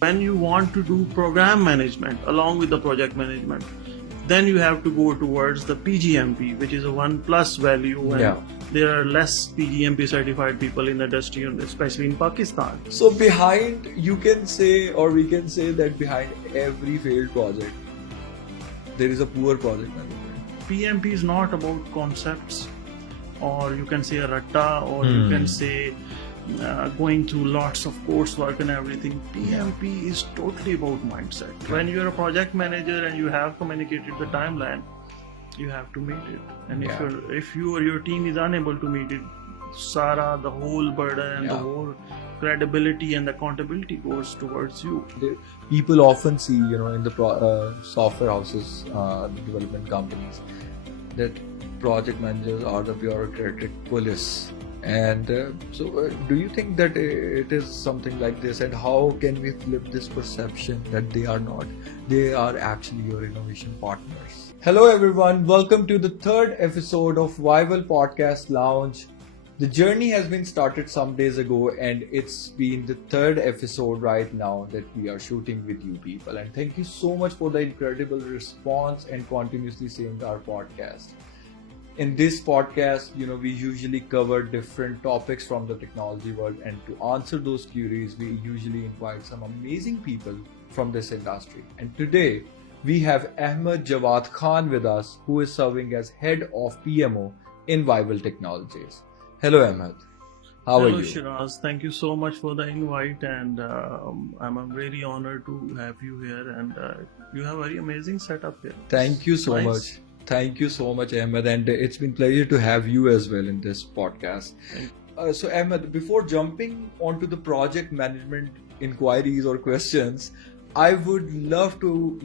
When you want to do program management along with the project management, then you have to go towards the PGMP, which is a 1+ value, and there are less PGMP certified people in the industry, especially in Pakistan. So behind, you can say, or we can say that behind every failed project, there is a poor project management. PMP is not about concepts, or you can say a ratta, or you can say going through lots of coursework and everything. PMP is totally about mindset. When you're a project manager and you have communicated the timeline, you have to meet it. And if you or your team is unable to meet it, the whole burden and the whole credibility and accountability goes towards you. People often see, in the software houses, the development companies, that project managers are the bureaucratic police. And so do you think that it is something like this, and how can we flip this perception that they are not? They are actually your innovation partners. Hello everyone, welcome to the third episode of Vaival Podcast Lounge. The journey has been started some days ago, and it's been the third episode right now that we are shooting with you people. And thank you so much for the incredible response and continuously saying our podcast. In this podcast, we usually cover different topics from the technology world, and to answer those queries, we usually invite some amazing people from this industry. And today, we have Ahmed Jawad Khan with us, who is serving as head of PMO in Vaival Technologies. Hello, Ahmed. How are you? Hello, Shiraz. Thank you so much for the invite, and I'm very honored to have you here. And you have a very amazing setup here. Thank you so much. Thank you so much, Ahmed, and it's been a pleasure to have you as well in this podcast. So, Ahmed, before jumping onto the project management inquiries or questions, I would love to,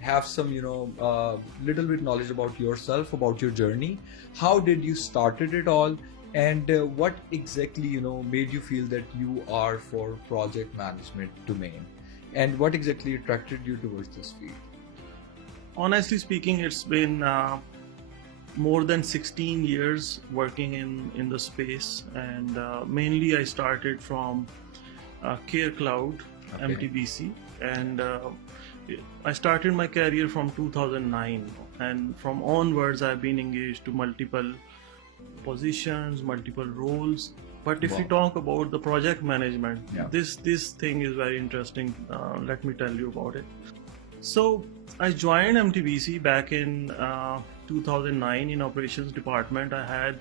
have some, little bit knowledge about yourself, about your journey. How did you started it all, and what exactly, made you feel that you are for project management domain, and what exactly attracted you towards this field? Honestly speaking, it's been more than 16 years working in the space, and mainly I started from Care Cloud, MTBC, and I started my career from 2009, and from onwards I've been engaged to multiple positions, multiple roles. But if you talk about the project management, this thing is very interesting. Let me tell you about it. So I joined MTBC back in 2009 in operations department. I had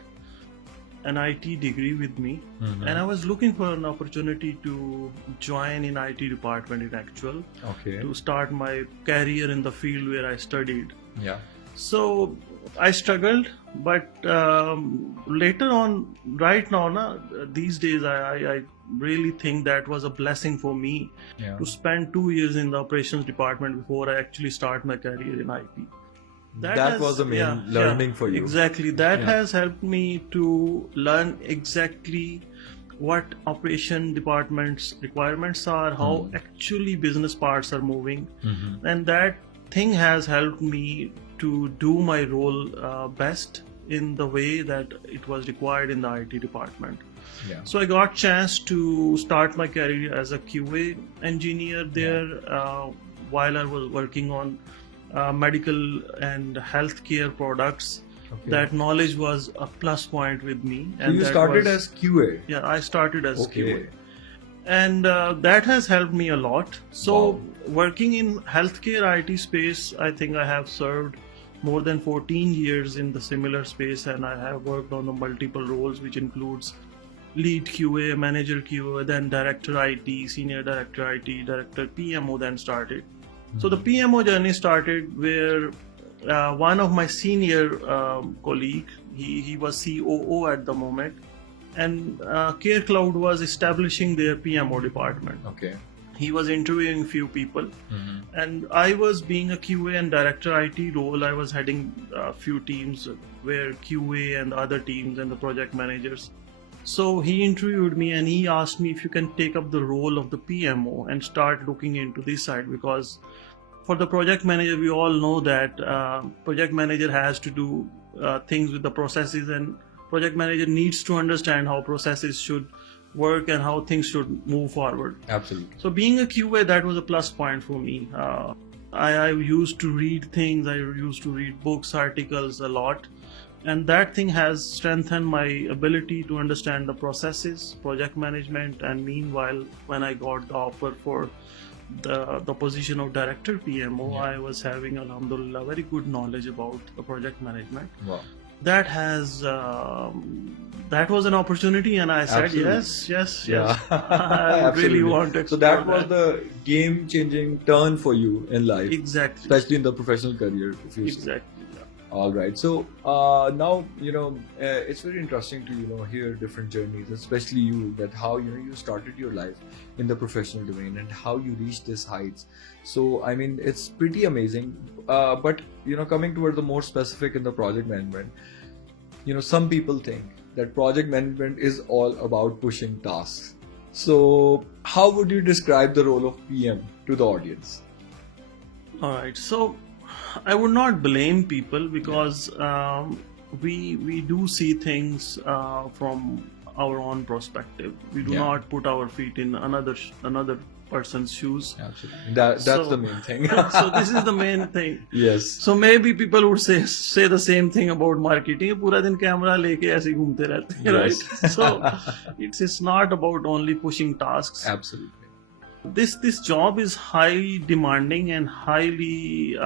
an IT degree with me, and I was looking for an opportunity to join in IT department in actual, to start my career in the field where I studied. So I struggled, but later on, right now, these days, I really think that was a blessing for me to spend 2 years in the operations department before I actually start my career in IT. That was the main learning for you. Exactly. That has helped me to learn exactly what operation department's requirements are, how actually business parts are moving. And that thing has helped me to do my role best in the way that it was required in the IT department. So I got chance to start my career as a QA engineer there while I was working on medical and healthcare products. That knowledge was a plus point with me. So you started as QA? Yeah, I started as QA. And that has helped me a lot. So working in healthcare IT space, I think I have served more than 14 years in the similar space, and I have worked on the multiple roles, which includes lead QA, manager QA, then director IT, senior director IT, director PMO then started. So the PMO journey started where one of my senior colleague, he was COO at the moment, and Care Cloud was establishing their PMO department. He was interviewing few people, and I was being a QA and director IT role. I was heading a few teams where QA and other teams and the project managers. So he interviewed me and he asked me if you can take up the role of the PMO and start looking into this side, because for the project manager, we all know that project manager has to do things with the processes, and project manager needs to understand how processes should work and how things should move forward. Absolutely. So being a QA, that was a plus point for me. I used to read things, I used to read books, articles a lot. And that thing has strengthened my ability to understand the processes, project management. And meanwhile, when I got the offer for the position of director PMO, I was having, alhamdulillah, very good knowledge about the project management. Wow. That has that was an opportunity, and I said Absolutely. yes. Yeah. I really want to So explore that was the game-changing turn for you in life, exactly, especially in the professional career, if you say. exactly. Yeah. All right. So now it's very interesting to hear different journeys, especially you, that how you started your life in the professional domain and how you reached these heights. So I mean, it's pretty amazing. But coming toward the more specific in the project management, some people think that project management is all about pushing tasks. So how would you describe the role of PM to the audience? All right. So I would not blame people because we do see things from our own perspective. We do not put our feet in another person's shoes. Absolutely. That's the main thing. So this is the main thing. Yes. So maybe people would say the same thing about marketing. पूरा दिन camera लेके ऐसे घूमते रहते हैं, right? So it's not about only pushing tasks. Absolutely. This job is highly demanding and highly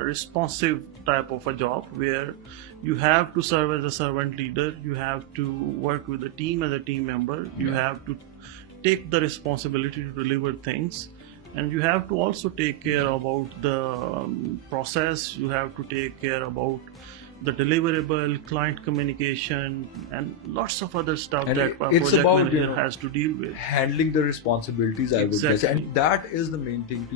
responsive type of a job where you have to serve as a servant leader, you have to work with the team as a team member, you have to take the responsibility to deliver things, and you have to also take care about the process, you have to take care about the deliverable, client communication, and lots of other stuff And that a it's project about, manager has to deal with. Handling the responsibilities, I would guess, Exactly. and that is the main thing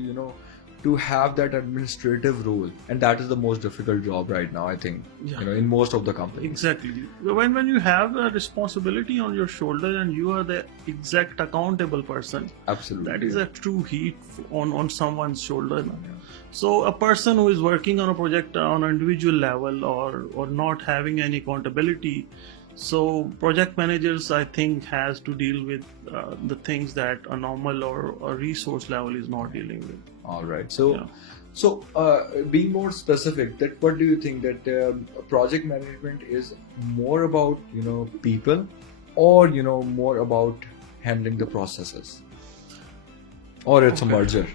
to have that administrative role, and that is the most difficult job right now, I think, in most of the companies. Exactly. When you have a responsibility on your shoulder and you are the exact accountable person, Absolutely. that is a true heat on someone's shoulder. So a person who is working on a project on an individual level or not having any accountability, so project managers, I think, has to deal with the things that a normal or a resource level is not dealing with. All right. So being more specific, that what do you think that project management is more about people, or more about handling the processes, or it's a merger?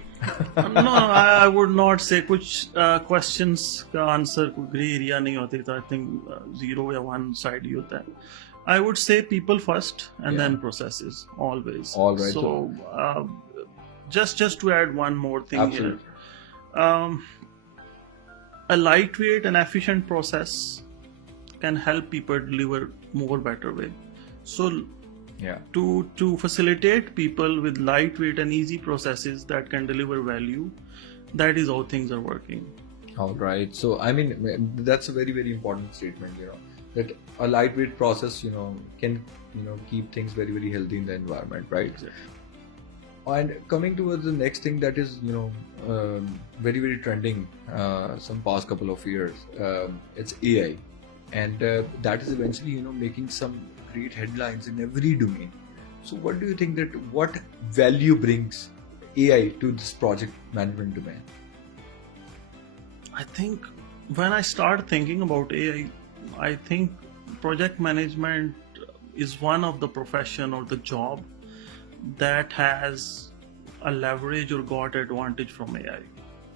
No, I would not say. कुछ questions का answer कोई gray area नहीं होती था. I think 0 या 1 side ही होता है. I would say people first and then processes always. All right. So just to add one more thing Absolutely. here, a lightweight and efficient process can help people deliver more better way. So to facilitate people with lightweight and easy processes that can deliver value, that is how things are working. All right. So I mean, that's a very, very important statement, that a lightweight process can keep things very, very healthy in the environment, right? Exactly. And coming towards the next thing that is very, very trending some past couple of years, it's AI, and that is eventually making some great headlines in every domain. So what do you think that what value brings AI to this project management domain? I think when I start thinking about AI, I think project management is one of the profession or the job that has a leverage or got advantage from AI.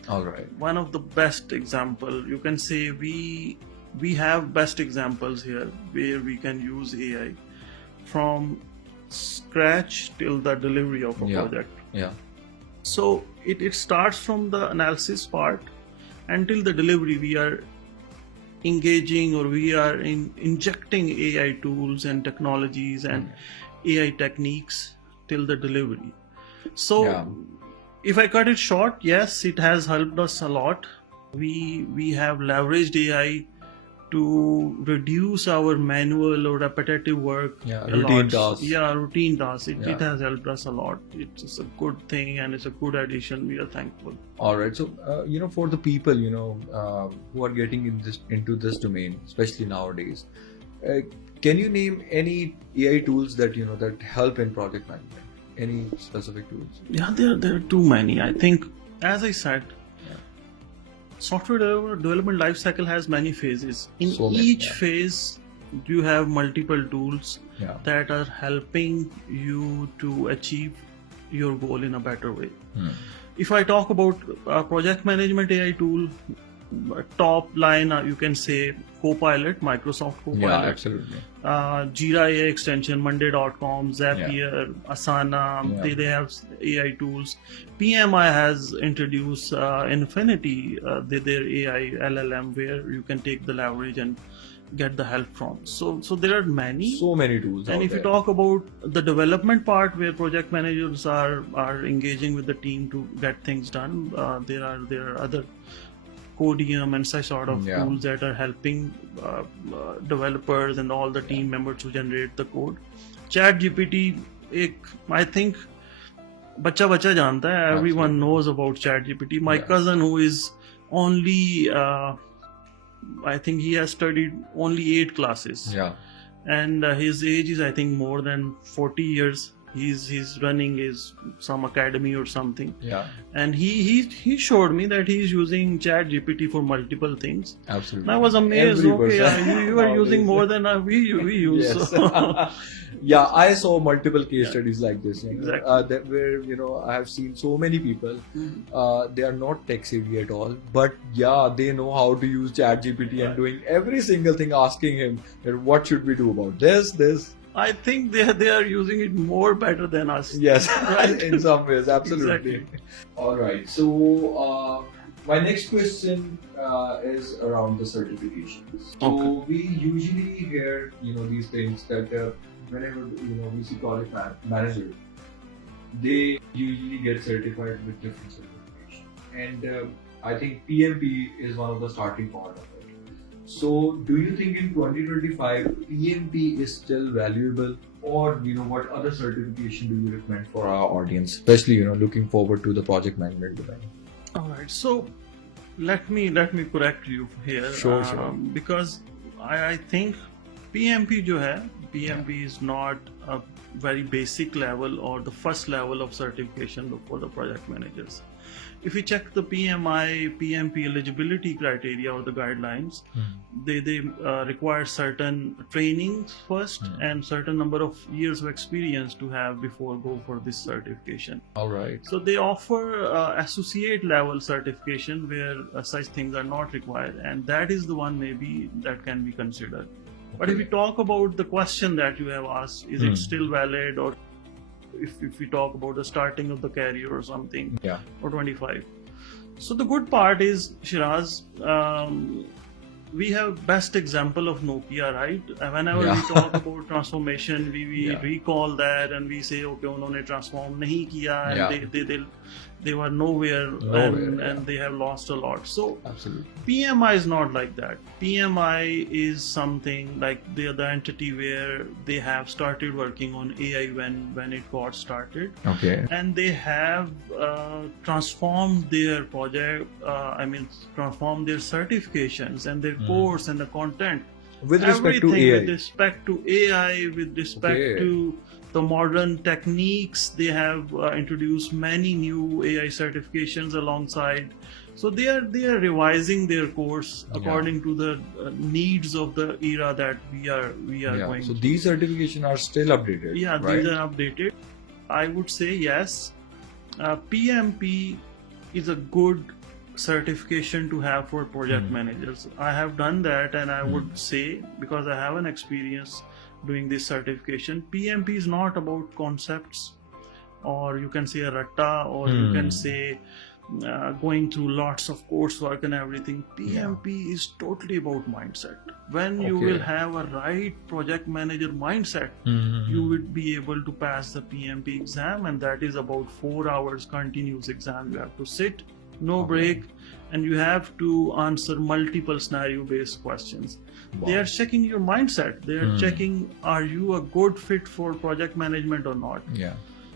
All right. One of the best example, you can say we have best examples here where we can use AI from scratch till the delivery of a project. Yeah. So it starts from the analysis part until the delivery. We are engaging or we are injecting AI tools and technologies and AI techniques till the delivery. So if I cut it short, yes, it has helped us a lot. We have leveraged AI to reduce our manual or repetitive work. Routine tasks. Routine tasks. It has helped us a lot. It's a good thing and it's a good addition. We are thankful. All right. So for the people who are getting into this domain, especially nowadays, Can you name any AI tools that that help in project management? Any specific tools? Yeah, there are too many. I think, as I said, software development lifecycle has many phases. In So many, each yeah. phase, you have multiple tools Yeah. that are helping you to achieve your goal in a better way. If I talk about project management AI tool, top line, you can say Copilot, Microsoft Copilot. Yeah, absolutely. Jira AI extension, Monday.com, Zapier, Asana, Yeah. they have AI tools. PMI has introduced Infinity, their AI LLM, where you can take the leverage and get the help from. So there are many. So many tools. And out if you there. talk about the development part, where project managers are engaging with the team to get things done, there are other Codium and such sort of tools that are helping developers and all the team members to generate the code. Chat GPT, I think, bacha janta hai. Everyone knows about Chat GPT. My cousin, who is only, I think he has studied only 8 classes. Yeah. And his age is, I think, more than 40 years. He's running some academy or something. Yeah. And he showed me that he's using Chat GPT for multiple things. Absolutely. And I was amazed. Every Okay, person. you are using more than we use. Yes. So, Yeah, I saw multiple case studies like this. Exactly. Where I have seen so many people. They are not tech savvy at all, but they know how to use ChatGPT and doing every single thing, asking him that what should we do about this. I think they are using it more better than us. Yes, Right? in some ways, absolutely. Exactly. All right. So my next question is around the certifications. So we usually hear these things that whenever we see project manager, they usually get certified with different certifications, and I think PMP is one of the starting point of it. So, do you think in 2025 PMP is still valuable, or what other certification do you recommend for our audience, especially looking forward to the project management domain? All right. So let me correct you here. Sure. Because I think PMP is not a very basic level or the first level of certification for the project managers. If you check the PMP eligibility criteria or the guidelines, they require certain trainings first and certain number of years of experience to have before go for this certification. All right. So they offer associate level certification where such things are not required, and that is the one maybe that can be considered. But if we talk about the question that you have asked, is it still valid, or if we talk about the starting of the career or something, or 25. So the good part is, Shiraz, we have best example of Nokia, right? Whenever we talk about transformation, we recall that and we say, okay, उन्होंने transform नहीं किया, and they were nowhere, and they have lost a lot. So absolutely, PMI is not like that. PMI is something like they are the entity where they have started working on AI when it got started. Okay. And they have transformed their project, transformed their certifications and their course and the content. With respect to AI. With respect to AI, with respect to the modern techniques, they have introduced many new AI certifications alongside. So they are revising their course according to the needs of the era that we are going. So these certifications are still updated. Yeah, right? These are updated. I would say yes. PMP is a good certification to have for project managers. I have done that, and I would say, because I have an experience doing this certification, PMP is not about concepts, or you can say a ratta, or you can say going through lots of coursework and everything. PMP is totally about mindset. When you will have a right project manager mindset, you will be able to pass the PMP exam, and that is about 4 hours continuous exam. You have to sit, no break, and you have to answer multiple scenario based questions. They are checking your mindset. They are checking, are you a good fit for project management or not?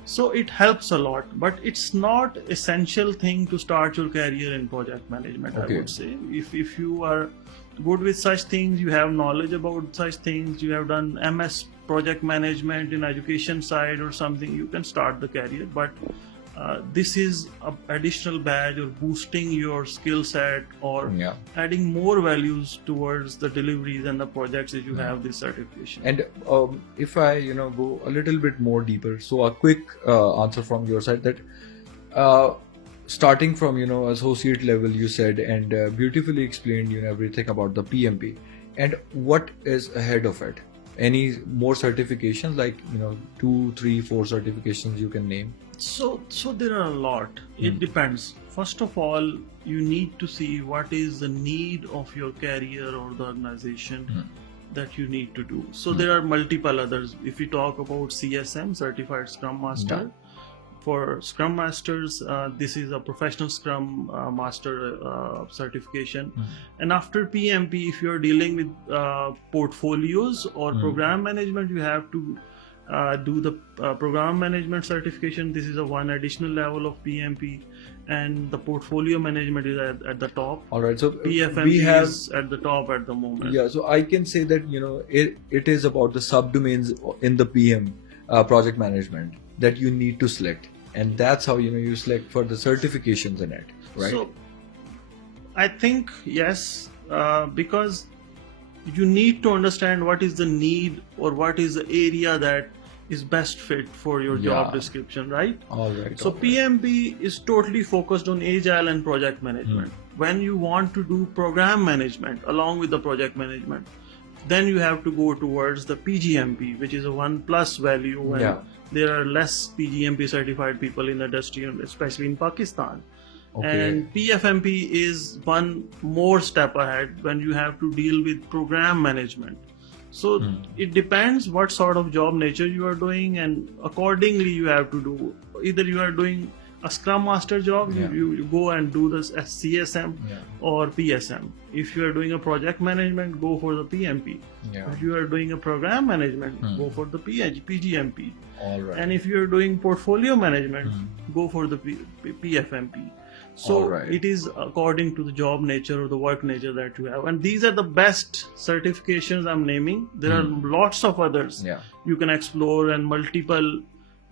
So it helps a lot, but it's not essential thing to start your career in project management. I would say if you are good with such things, you have knowledge about such things, you have done MS project management in education side or something, you can start the career. But this is an additional badge or boosting your skill set or adding more values towards the deliveries and the projects if you have this certification. And if I go a little bit more deeper, so a quick answer from your side that starting from associate level you said, and beautifully explained everything about the PMP and what is ahead of it. Any more certifications, like 2, 3, 4 certifications you can name? So there are a lot. It depends. First of all, you need to see what is the need of your career or the organization that you need to do. So there are multiple others. If we talk about CSM, Certified Scrum Master, for Scrum Masters, this is a professional Scrum Master certification. And after PMP, if you're dealing with portfolios or program management, you have to do the program management certification. This is a one additional level of PMP, and the portfolio management is at the top. All right, so PFMP is at the top at the moment. Yeah, so I can say that it is about the subdomains in the PM project management that you need to select, and that's how you select for the certifications in it, right? So I think yes, because you need to understand what is the need or what is the area that is best fit for your job description, right? All right. So PMP is totally focused on Agile and project management. When you want to do program management along with the project management, then you have to go towards the PGMP, which is a 1+ value, and there are less PGMP certified people in the industry, especially in Pakistan. Okay. And PFMP is one more step ahead when you have to deal with program management. So it depends what sort of job nature you are doing, and accordingly you have to do. Either you are doing a Scrum Master job, you go and do this as CSM or PSM. If you are doing a project management, go for the PMP. If you are doing a program management, go for the PGMP. All right. And if you are doing portfolio management, go for the PFMP. So it is according to the job nature or the work nature that you have. And these are the best certifications I'm naming. There are lots of others you can explore, and multiple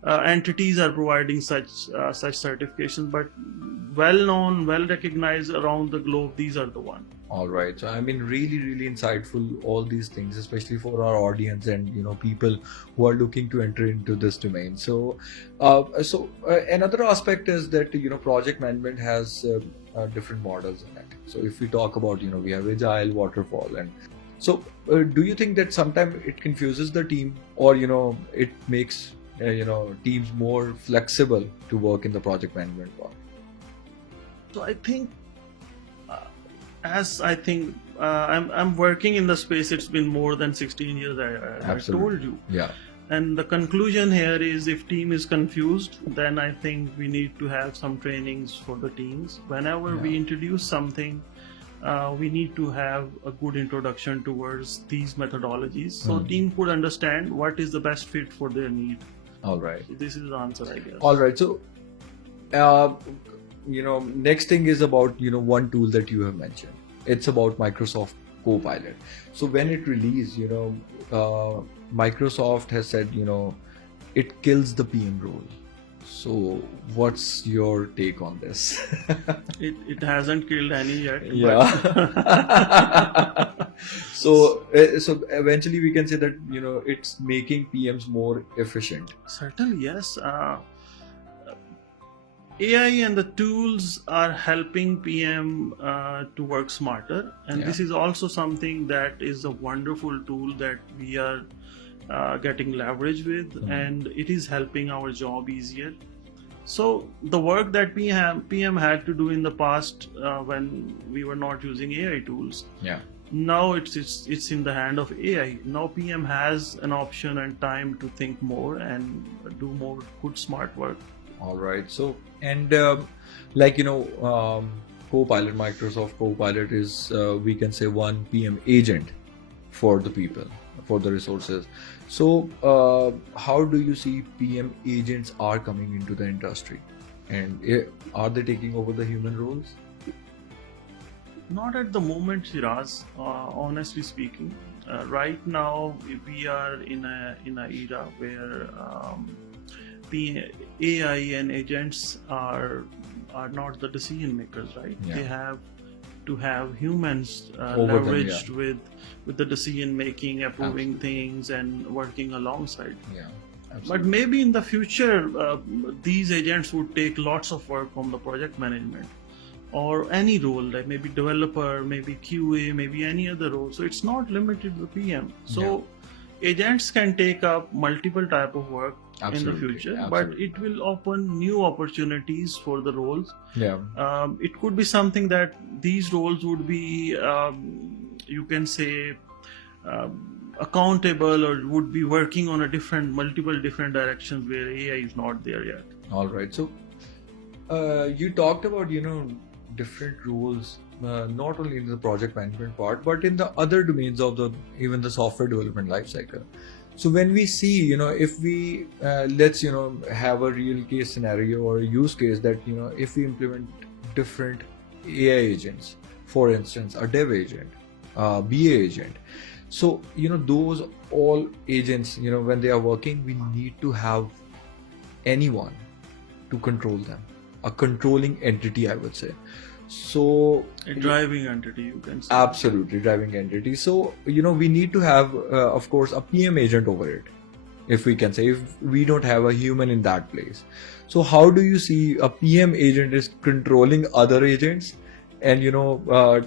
entities are providing such certifications, but well known, well recognized around the globe, these are the one. All right, so I mean, really insightful, all these things, especially for our audience and people who are looking to enter into this domain. So another aspect is that project management has different models in it. So if we talk about we have Agile, Waterfall, and so do you think that sometimes it confuses the team, or it makes teams more flexible to work in the project management part? So I think I'm working in the space. It's been more than 16 years. I told you. Yeah. And the conclusion here is, if team is confused, then I think we need to have some trainings for the teams. Whenever we introduce something, we need to have a good introduction towards these methodologies, so team could understand what is the best fit for their need. All right. So this is the answer, I guess. All right. So, next thing is about, one tool that you have mentioned. It's about Microsoft Copilot. So when it released, Microsoft has said, it kills the PM role. So what's your take on this? It hasn't killed any yet. Yeah. So eventually we can say that, it's making PMs more efficient. Certainly, yes. AI and the tools are helping PM to work smarter, and this is also something that is a wonderful tool that we are getting leverage with, and it is helping our job easier. So the work that PM had to do in the past when we were not using AI tools, now it's in the hand of AI. Now PM has an option and time to think more and do more good smart work. All right. So, and Copilot, Microsoft Copilot is, we can say, one PM agent for the people, for the resources. So, how do you see PM agents are coming into the industry, and are they taking over the human roles? Not at the moment, Shiraz. Honestly speaking, right now we are in a era where the AI and agents are not the decision makers, right? Yeah. They have to have humans Over them, leveraged with the decision making, approving things, and working alongside. Yeah. But Absolutely. maybe in the future, these agents would take lots of work from the project management or any role, like maybe developer, maybe QA, maybe any other role. So it's not limited to the PM. So agents can take up multiple type of work in the Absolutely, future, absolutely. but it will open new opportunities for the roles. Yeah. It could be something that these roles would be, you can say, accountable, or would be working on multiple different directions where AI is not there yet. All right. So, you talked about, different roles, not only in the project management part, but in the other domains of even the software development lifecycle. So when we see, if we let's have a real case scenario or a use case that if we implement different AI agents, for instance, a dev agent, BA agent. So those all agents, when they are working, we need to have anyone to control them, a controlling entity, I would say. So A driving entity, you can say. absolutely driving entity. So we need to have of course a PM agent over it, if we can say, if we don't have a human in that place. So how do you see a PM agent is controlling other agents and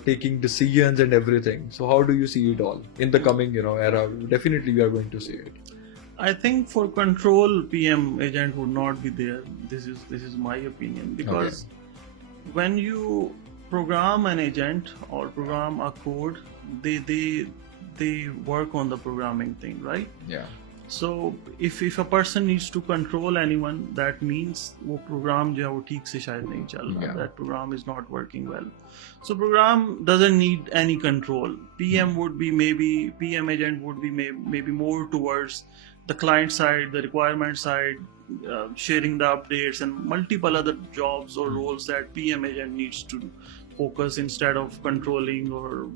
taking decisions and everything? So how do you see it all in the coming era? Definitely we are going to see it. I think for control, PM agent would not be there. This is my opinion, because when you program an agent or program a code, they work on the programming thing, right? Yeah. So if a person needs to control anyone, that means वो program जो है वो ठीक से शायद नहीं चल रहा. That program is not working well. So program doesn't need any control. PM would be PM agent would be maybe more towards the client side, the requirement side, sharing the updates and multiple other jobs or roles that PM agent needs to focus instead of controlling or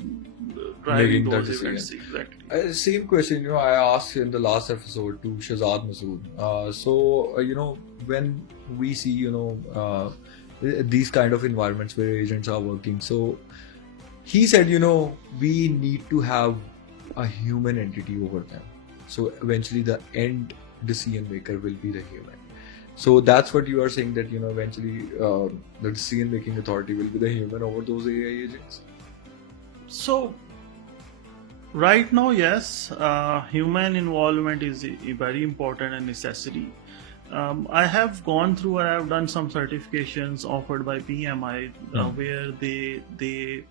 driving Making the those decision. events. Exactly. Same question, I asked in the last episode to Shahzad Masood. So, when we see, these kind of environments where agents are working, so he said, we need to have a human entity over them. So eventually the end decision maker will be the human. So that's what you are saying, that eventually the decision making authority will be the human over those AI agents. So right now, yes, human involvement is a very important and necessity. I have gone through and I have done some certifications offered by PMI where they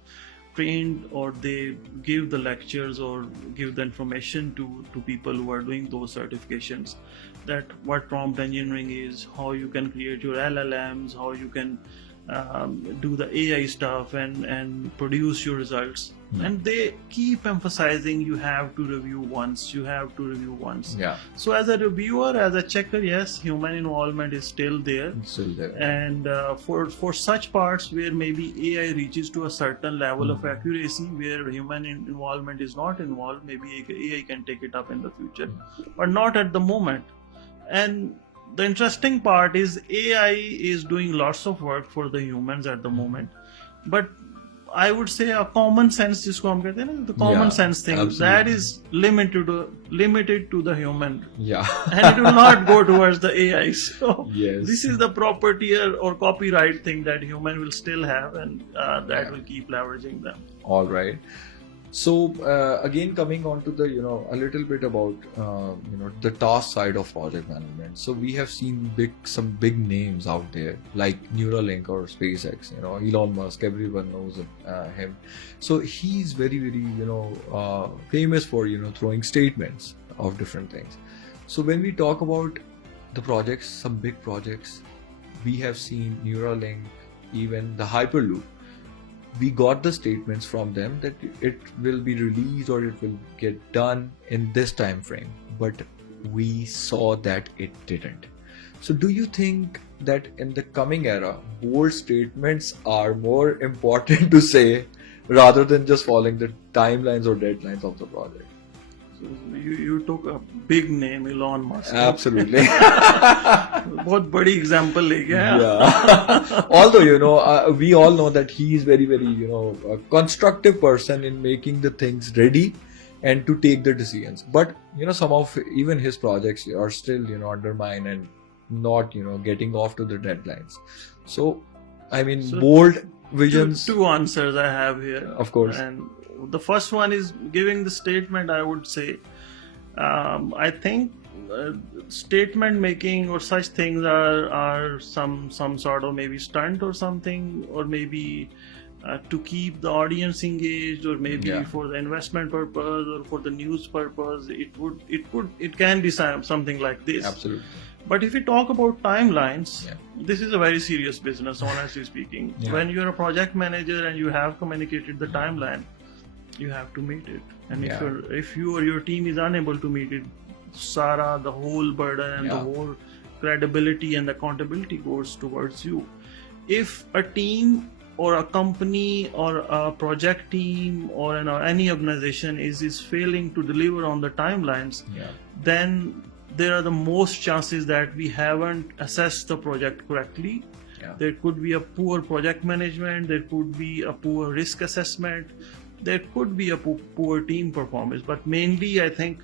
trained or they give the lectures or give the information to people who are doing those certifications, that what prompt engineering is, how you can create your LLMs, how you can do the AI stuff and produce your results. And they keep emphasizing you have to review once. Yeah. So as a reviewer, as a checker, yes, human involvement is still there. It's still there. And for such parts where maybe AI reaches to a certain level of accuracy where human involvement is not involved, maybe AI can take it up in the future, but not at the moment. And the interesting part is AI is doing lots of work for the humans at the moment, but I would say a common sense, जिसको हम कहते हैं ना, the common sense thing, absolutely. that is limited to the human. Yeah. And it will not go towards the AI. So Yes. this is the property or copyright thing that human will still have, and that will keep leveraging them. All right. So again, coming on to the a little bit about the task side of project management. So we have seen some big names out there like Neuralink or SpaceX. Elon Musk, everyone knows him. So he's very famous for throwing statements of different things. So when we talk about the projects, some big projects, we have seen Neuralink, even the Hyperloop. We got the statements from them that it will be released or it will get done in this time frame, but we saw that it didn't. So do you think that in the coming era, bold statements are more important to say rather than just following the timelines or deadlines of the project. So you took a big name, Elon Musk. Absolutely. बहुत बड़ी example लेके आया. Yeah. Although, we all know that he is very, very, a constructive person in making the things ready and to take the decisions. But, some of even his projects are still, undermined and not, getting off to the deadlines. So, I mean, So bold visions. Two answers I have here. Of course. And the first one is giving the statement, I would say. I think statement making or such things are some sort of maybe stunt or something, or maybe to keep the audience engaged, or maybe for the investment purpose or for the news purpose. It can be something like this. Absolutely. But if we talk about timelines, this is a very serious business, honestly speaking. Yeah. When you're a project manager and you have communicated the timeline, you have to meet it. And if you or your team is unable to meet it, the whole burden and the whole credibility and accountability goes towards you. If a team or a company or a project team or any organization is failing to deliver on the timelines, then there are the most chances that we haven't assessed the project correctly. There could be a poor project management, there could be a poor risk assessment, there could be a poor team performance. But mainly, I think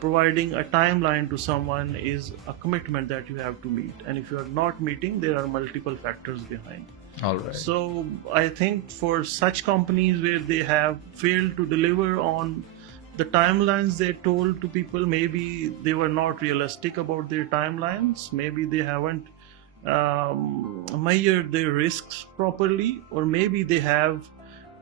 providing a timeline to someone is a commitment that you have to meet. And if you are not meeting, there are multiple factors behind. All right. So I think for such companies where they have failed to deliver on the timelines they told to people, maybe they were not realistic about their timelines, maybe they haven't measured their risks properly, or maybe they have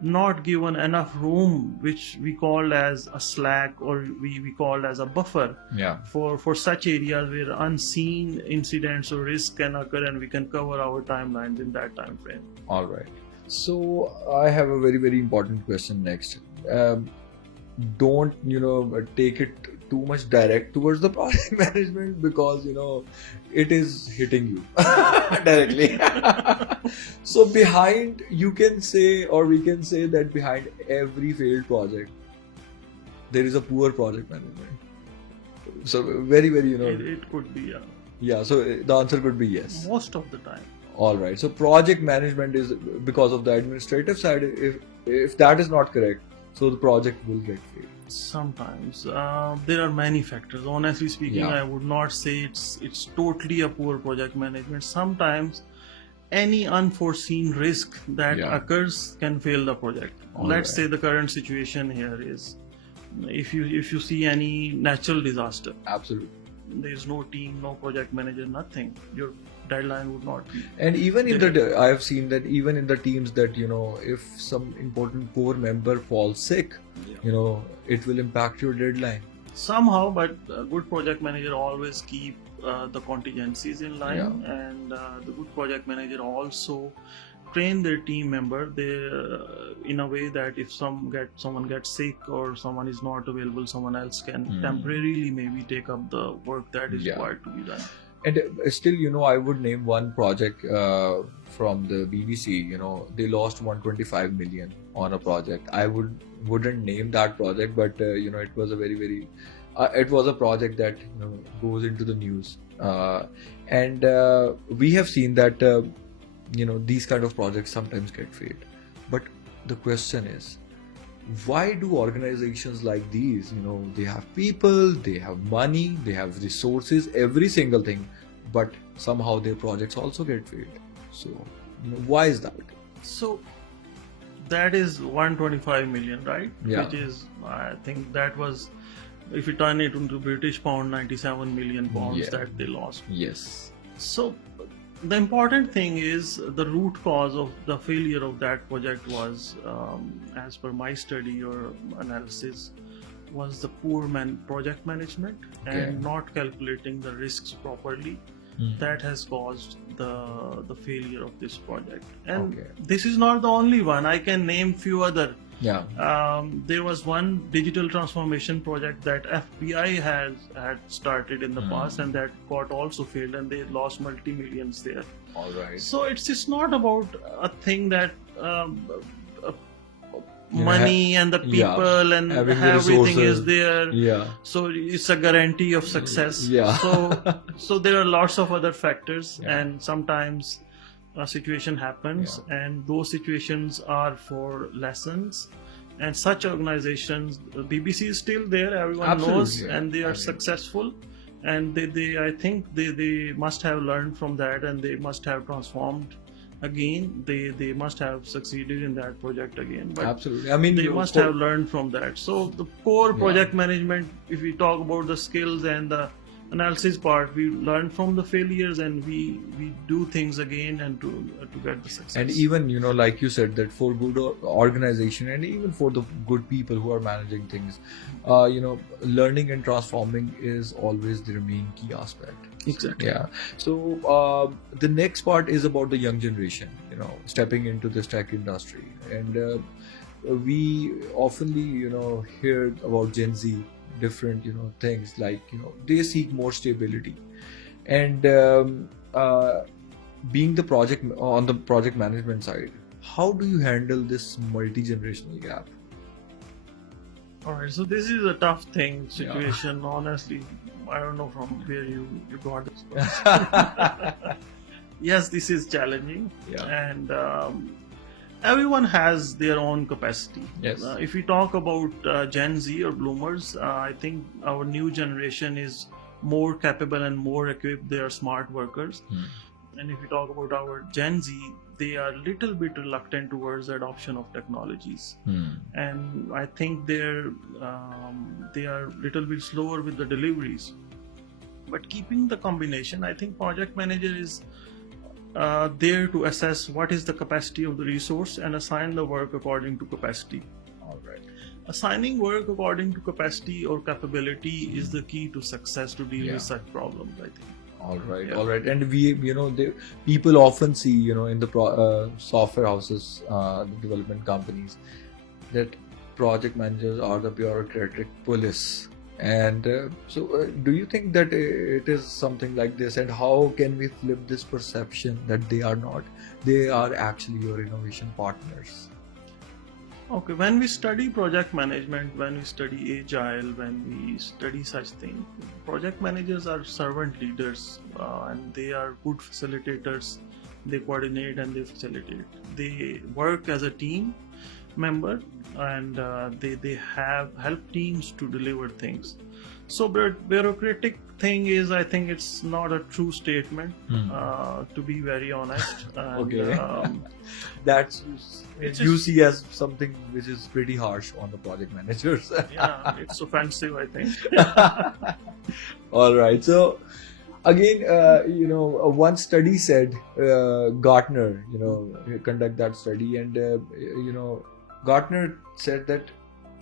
not given enough room, which we call as a slack, or we call as a buffer for such areas where unseen incidents or risks can occur, and we can cover our timelines in that time frame. All right. So I have a very, very important question next. Don't take it too much direct towards the project management, because it is hitting you directly. So behind, you can say, or we can say that behind every failed project there is a poor project management. So very, very it could be so the answer could be yes most of the time. All right. So project management is because of the administrative side. If that is not correct, so the project will get failed. Sometimes there are many factors. Honestly speaking, I would not say it's totally a poor project management. Sometimes any unforeseen risk that occurs can fail the project. Let's say the current situation here is, if you see any natural disaster, absolutely, there is no team, no project manager, nothing. Your deadline would not be. And even I have seen that even in the teams that if some important core member falls sick, it will impact your deadline somehow. But a good project manager always keep the contingencies in line, and the good project manager also train their team member in a way that if someone gets sick or someone is not available, someone else can temporarily maybe take up the work that is required to be done. And still, I would name one project from the BBC. They lost 125 million on a project. I wouldn't name that project, but it was a very, very it was a project that goes into the news, and we have seen that these kind of projects sometimes get failed. But the question is, why do organizations like these, they have people, they have money, they have resources, every single thing, but somehow their projects also get failed? So why is that? So that is 125 million, right? Yeah. Which is, I think that was, if you turn it into British pound, 97 million pounds that they lost. Yes. So the important thing is the root cause of the failure of that project was, as per my study or analysis, was the poor project management and not calculating the risks properly. That has caused the failure of this project. And this is not the only one. I can name few other. There was one digital transformation project that FBI had started in the past, and that got also failed, and they lost multi-millions there. All right. So it's not about a thing that money and the people and having the everything resources. is there. Yeah. So it's a guarantee of success. Yeah. So there are lots of other factors, Yeah. and sometimes a situation happens, and those situations are for lessons. And such organizations, BBC is still there, everyone Absolutely, knows, yeah. and they are successful. And they I think they must have learned from that, and they must have transformed again. They must have succeeded in that project again. But Absolutely. I mean, they must have learned from that. So the core project management, if we talk about the skills and the analysis part, we learn from the failures and we do things again and to get the success. And even, like you said, that for good organization and even for the good people who are managing things, learning and transforming is always the main key aspect. Exactly. Yeah. So the next part is about the young generation, stepping into this tech industry. And we oftenly, hear about Gen Z, different, things like, they seek more stability. And being the project management side, how do you handle this multi-generational gap? All right, so this is a tough situation. Honestly, I don't know from where you got this question. Yes, this is challenging, and everyone has their own capacity. Yes. If we talk about Gen Z or Bloomers, I think our new generation is more capable and more equipped. They are smart workers. And if we talk about our Gen Z, they are a little bit reluctant towards the adoption of technologies. And I think they are a little bit slower with the deliveries. But keeping the combination, I think project manager is there to assess what is the capacity of the resource and assign the work according to capacity. All right. Assigning work according to capacity or capability is the key to success to deal with such problems, I think. All right. And we, people often see, in the software houses, the development companies, that project managers are the bureaucratic police. And so do you think that it is something like this, and how can we flip this perception that they are not? They are actually your innovation partners. Okay, when we study project management, when we study Agile, when we study such things, project managers are servant leaders and they are good facilitators. They coordinate and they facilitate. They work as a team member and they have help teams to deliver things. So bureaucratic thing is, I think it's not a true statement, to be very honest. And, okay. That's you see as something which is pretty harsh on the project managers. Yeah, it's offensive, I think. All right. So again, one study said, Gartner, conduct that study, and Gartner said that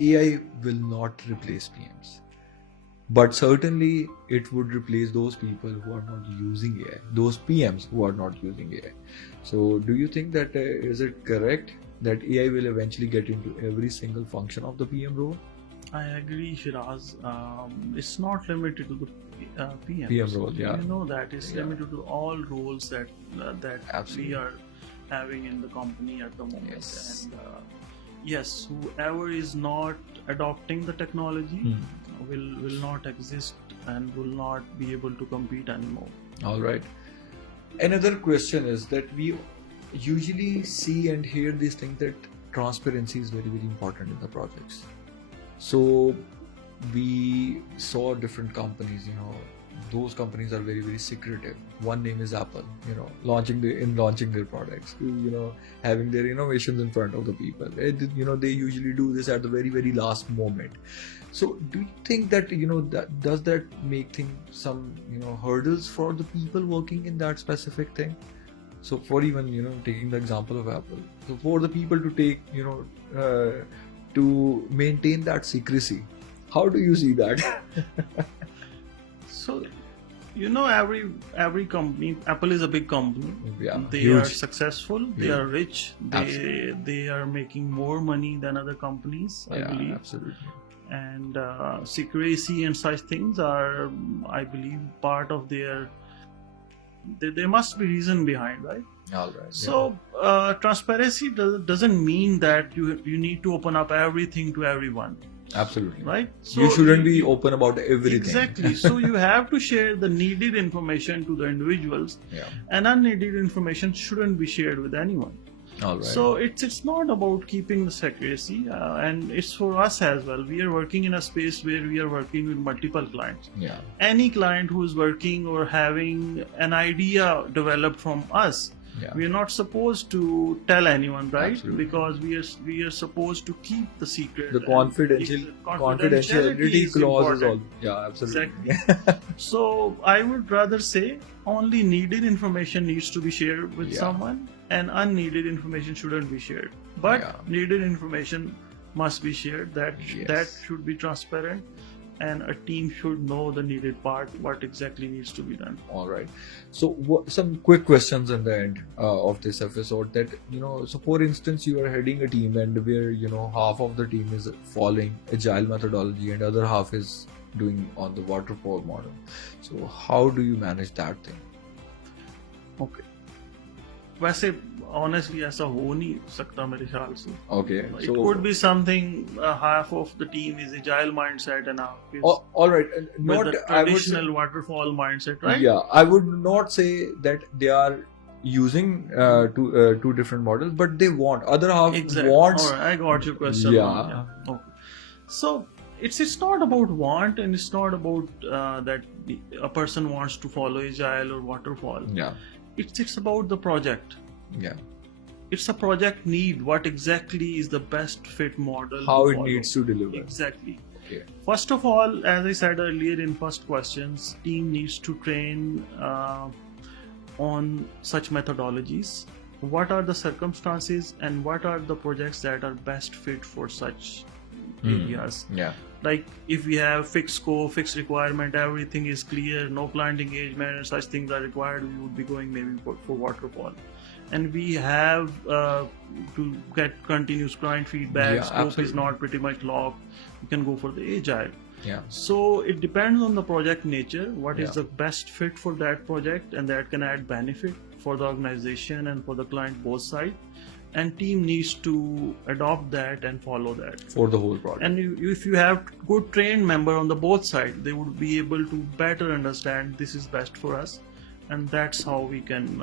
AI will not replace PMs. But certainly it would replace those people who are not using AI, those PMs who are not using AI. So do you think that is it correct that AI will eventually get into every single function of the PM role? I agree, Shiraz. It's not limited to the PM. PM role, yeah. You know that it's limited to all roles that Absolutely. we are having in the company at the moment. Yes. And yes, whoever is not adopting the technology will not exist and will not be able to compete anymore. All right. Another question is that we usually see and hear these things that transparency is very, very important in the projects. So we saw different companies, those companies are very, very secretive. One name is Apple, launching their products, having their innovations in front of the people. They usually do this at the very, very last moment. So do you think that, does that make some, hurdles for the people working in that specific thing? So for even, taking the example of Apple, so for the people to take, to maintain that secrecy, how do you see that? So, every company, Apple is a big company. Yeah, they huge. are successful. They are rich. They are making more money than other companies, I believe. Absolutely. And secrecy and such things are, I believe, part of their there must be reason behind, right? All right. So transparency doesn't mean that you need to open up everything to everyone. Absolutely. Right? So you shouldn't be open about everything. Exactly. So you have to share the needed information to the individuals, and unneeded information shouldn't be shared with anyone. All right. So it's not about keeping the secrecy, and it's for us as well. We are working in a space where we are working with multiple clients. Yeah. Any client who is working or having an idea developed from us, we are not supposed to tell anyone, right? Absolutely. Because we are supposed to keep the secret. The confidentiality clause is all. Yeah, absolutely. Exactly. So I would rather say only needed information needs to be shared with someone, and unneeded information shouldn't be shared. But needed information must be shared. That should be transparent. And a team should know the needed part, what exactly needs to be done. All right. So some quick questions in the end of this episode that, so for instance, you are heading a team and where, half of the team is following Agile methodology and other half is doing on the Waterfall model. So how do you manage that thing? Okay. वैसे honestly ऐसा हो नहीं सकता मेरे ख्याल से. Okay. It could be something half of the team is agile mindset and half is all right. Not the traditional waterfall mindset, right? Yeah, I would not say that they are using two different models, but they want other half wants. All right, I got your question. Yeah. Okay. So it's not about want, and it's not about that a person wants to follow agile or waterfall. Yeah. It's about the project. Yeah. It's a project need. What exactly is the best fit model? How it needs to deliver. Exactly. Okay. First of all, as I said earlier in first questions, team needs to train on such methodologies. What are the circumstances and what are the projects that are best fit for such areas? Yeah. Like if we have fixed scope, fixed requirement, everything is clear, no client engagement and such things are required, we would be going maybe for waterfall. And we have to get continuous client feedback, scope absolutely. is not pretty much locked, you can go for the agile. Yeah. So it depends on the project nature, what is the best fit for that project, and that can add benefit for the organization and for the client both sides. And team needs to adopt that and follow that for the whole project. And if you have good trained member on the both sides, they would be able to better understand this is best for us, and that's how we can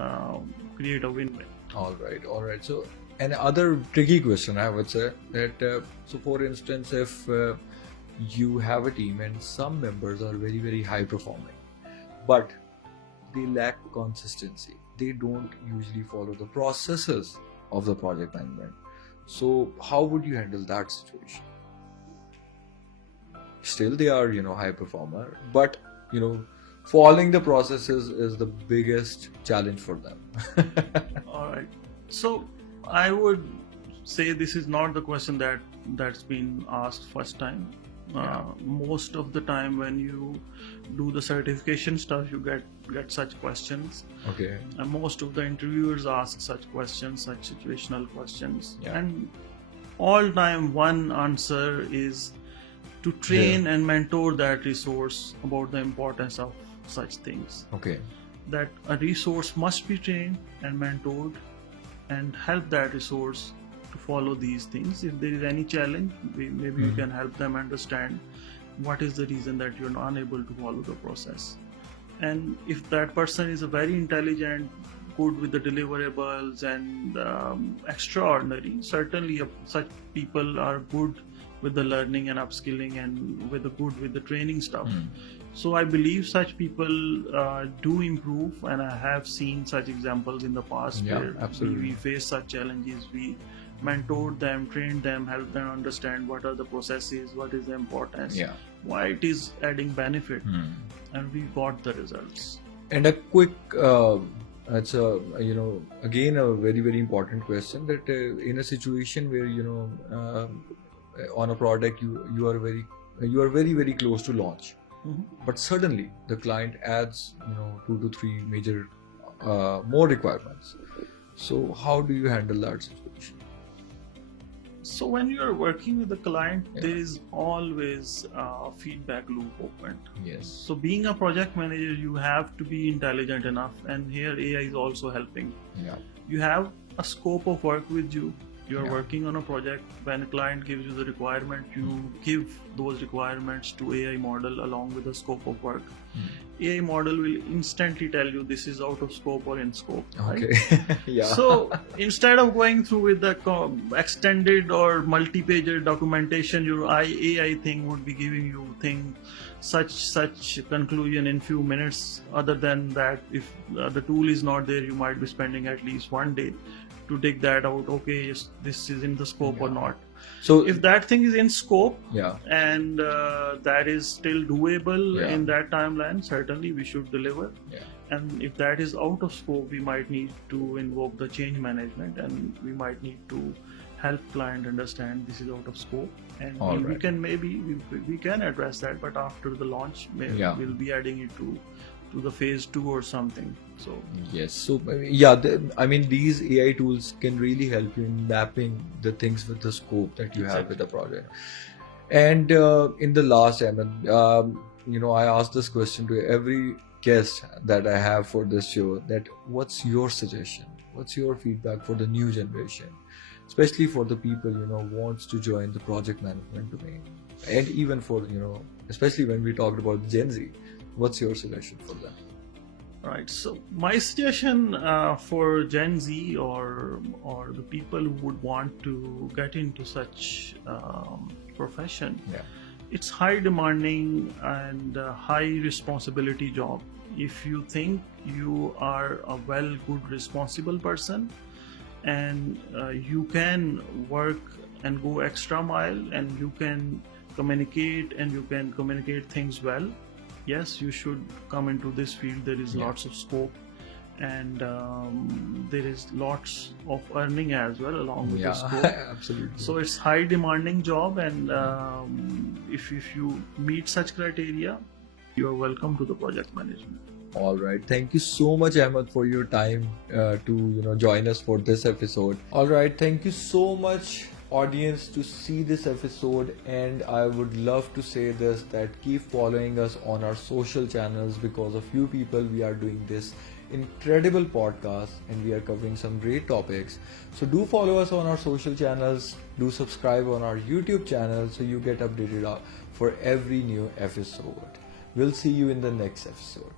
create a win-win. All right. So another tricky question I would say that so for instance, if you have a team and some members are very, very high performing, but they lack consistency, they don't usually follow the processes of the project management. So how would you handle that situation? Still they are, high performer, but following the processes is the biggest challenge for them. All right. So I would say this is not the question that's been asked first time. Most of the time when you do the certification stuff, you get such questions. Okay. And most of the interviewers ask such questions, such situational questions. Yeah. And all time one answer is to train and mentor that resource about the importance of such things. Okay. That a resource must be trained and mentored and help that resource to follow these things. If there is any challenge, maybe you can help them understand what is the reason that you're not unable to follow the process. And if that person is a very intelligent, good with the deliverables and extraordinary, certainly such people are good with the learning and upskilling and with the training stuff. So I believe such people do improve, and I have seen such examples in the past where we face such challenges. We mentored them, trained them, helped them understand what are the processes, what is the importance, why it is adding benefit, and we got the results. And a quick, it's again a very, very important question that in a situation where on a product you are very, very close to launch, but suddenly the client adds 2 to 3 major more requirements. So how do you handle that situation? So when you are working with the client, Yeah. there is always a feedback loop open. Yes. So being a project manager, you have to be intelligent enough, and here AI is also helping. Yeah. You have a scope of work with you. You are Yeah. working on a project. When a client gives you the requirement, you give those requirements to AI model along with the scope of work. AI model will instantly tell you this is out of scope or in scope. Right? Okay. Yeah. So instead of going through with the extended or multi-page documentation, your AI thing would be giving you such conclusion in few minutes. Other than that, if the tool is not there, you might be spending at least one day to dig that out. Okay, yes, this is in the scope or not. So If that thing is in scope, yeah. and that is still doable Yeah. in that timeline, certainly we should deliver. Yeah. And if that is out of scope, we might need to invoke the change management, and we might need to help client understand this is out of scope, and All we right. can we can address that, but after the launch, Yeah. we'll be adding it to the phase 2 or something. So Yes. So yeah, I mean, these AI tools can really help you in mapping the things with the scope that you have with the project. And in the last, Ahmed, I asked this question to every guest that I have for this show, that what's your suggestion? What's your feedback for the new generation, especially for the people, wants to join the project management domain, and even for, especially when we talked about Gen Z, what's your suggestion for them? Right. So my suggestion for Gen Z or the people who would want to get into such profession, Yeah. it's high demanding and high responsibility job. If you think you are a good responsible person, and you can work and go extra mile, and you can communicate things well, yes, you should come into this field. There is lots of scope, and there is lots of earning as well along with the scope. Absolutely. So it's high demanding job, and if you meet such criteria, you are welcome to the project management. All right. Thank you so much, Ahmed, for your time to join us for this episode. All right. Thank you so much, audience, to see this episode. And I would love to say this, that keep following us on our social channels, because of you people we are doing this incredible podcast and we are covering some great topics. So do follow us on our social channels. Do subscribe on our YouTube channel so you get updated for every new episode. We'll see you in the next episode.